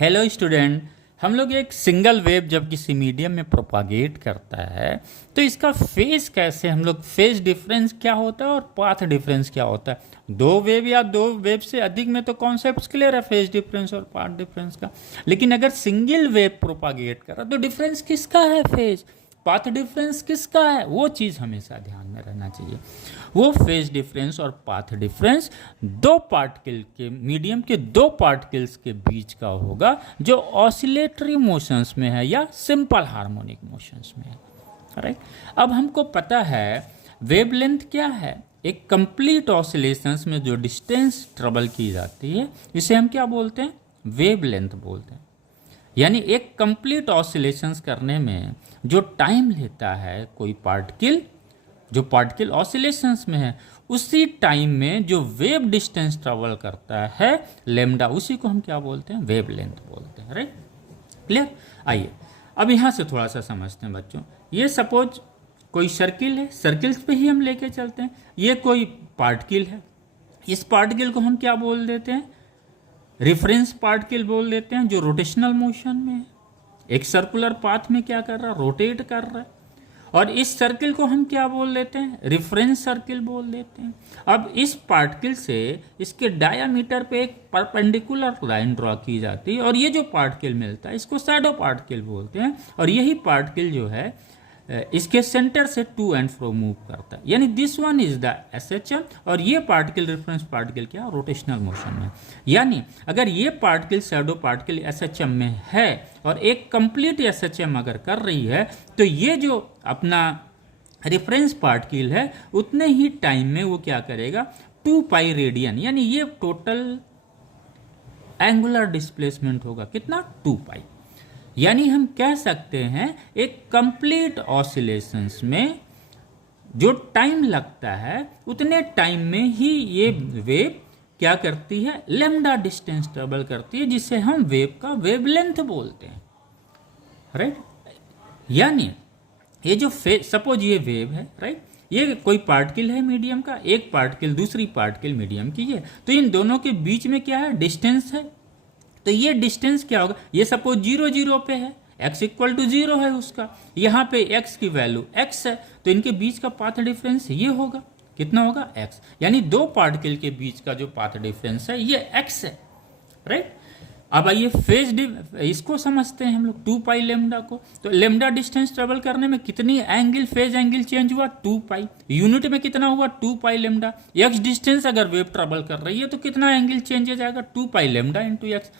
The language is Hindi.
हेलो स्टूडेंट, हम लोग एक सिंगल वेव जब किसी मीडियम में प्रोपागेट करता है तो इसका फेज कैसे, हम लोग फेज डिफरेंस क्या होता है और पाथ डिफरेंस क्या होता है। दो वेव या दो वेव से अधिक में तो कॉन्सेप्ट क्लियर है फेज डिफरेंस और पाथ डिफरेंस का, लेकिन अगर सिंगल वेव प्रोपागेट कर रहा तो डिफरेंस किसका है, फेज पाथ डिफरेंस किसका है, वो चीज़ हमेशा ध्यान में रहना चाहिए। वो फेज डिफरेंस और पाथ डिफरेंस दो पार्टिकल के मीडियम के दो पार्टिकल्स के बीच का होगा जो ऑसिलेटरी मोशंस में है या सिंपल हार्मोनिक मोशंस में है। राइट, अब हमको पता है वेवलेंथ क्या है। एक कंप्लीट ऑसिलेशंस में जो डिस्टेंस ट्रेवल की जाती है इसे हम क्या बोलते हैं, वेवलेंथ बोलते हैं। यानी एक कंप्लीट ऑसिलेशंस करने में जो टाइम लेता है कोई पार्टिकल, जो पार्टिकल ऑसिलेशंस में है, उसी टाइम में जो वेव डिस्टेंस ट्रेवल करता है लेमडा, उसी को हम क्या बोलते हैं, वेवलेंथ बोलते हैं। Right, clear. आइए अब यहाँ से थोड़ा सा समझते हैं बच्चों। ये सपोज कोई सर्किल है, सर्किल्स पे ही हम लेके चलते हैं। ये कोई पार्टिकल है, इस पार्टिकल को हम क्या बोल देते हैं, रेफरेंस पार्टिकल बोल देते हैं, जो रोटेशनल मोशन में है, एक सर्कुलर पाथ में क्या कर रहा है, रोटेट कर रहा है। और इस सर्किल को हम क्या बोल देते हैं, रेफरेंस सर्किल बोल देते हैं। अब इस पार्टिकल से इसके डायामीटर पे एक परपेंडिकुलर लाइन ड्रॉ की जाती है और ये जो पार्टिकल मिलता है इसको शैडो पार्टिकल बोलते हैं। और यही पार्टिकल जो है इसके सेंटर से टू एंड फ्रो मूव करता है, यानी this one is the SHM और ये पार्टिकल रेफरेंस पार्टिकल क्या, रोटेशनल मोशन में। यानी अगर ये पार्टिकल शैडो पार्टिकल एसएचएम में है और एक कंप्लीट एसएचएम अगर कर रही है तो ये जो अपना रेफरेंस पार्टिकल है उतने ही टाइम में वो क्या करेगा, 2 पाई रेडियन, यानी ये टोटल एंगुलर डिस्प्लेसमेंट होगा कितना, 2 पाई। यानी हम कह सकते हैं एक कंप्लीट ऑसिलेशंस में जो टाइम लगता है उतने टाइम में ही ये वेव क्या करती है, लेमडा डिस्टेंस ट्रेवल करती है, जिसे हम वेव का वेवलेंथ बोलते हैं। राइट, यानी ये जो सपोज ये वेव है, राइट, ये कोई पार्टिकल है मीडियम का, एक पार्टिकल दूसरी पार्टिकल मीडियम की है, तो इन दोनों के बीच में क्या है, डिस्टेंस है। तो ये डिस्टेंस क्या होगा, ये सपोज 0 0 पे है, x इक्वल टू 0 है उसका, यहाँ पे x की वैल्यू x है, तो इनके बीच का पाथ डिफरेंस ये होगा, कितना होगा, x। यानी दो पार्टिकल के बीच का जो पाथ डिफरेंस है ये x है। राइट, अब आइए फेज इसको समझते हैं हम लोग, 2 पाई लेमडा को। तो लेमडा डिस्टेंस ट्रेवल करने में कितनी एंगल, फेज एंगल चेंज हुआ, 2 पाई। यूनिट में कितना हुआ, 2 पाई लेमडा। एक्स डिस्टेंस अगर वेव ट्रेवल कर रही है तो कितना एंगल चेंज हो जाएगा, 2 पाई लेमडा इंटू एक्स।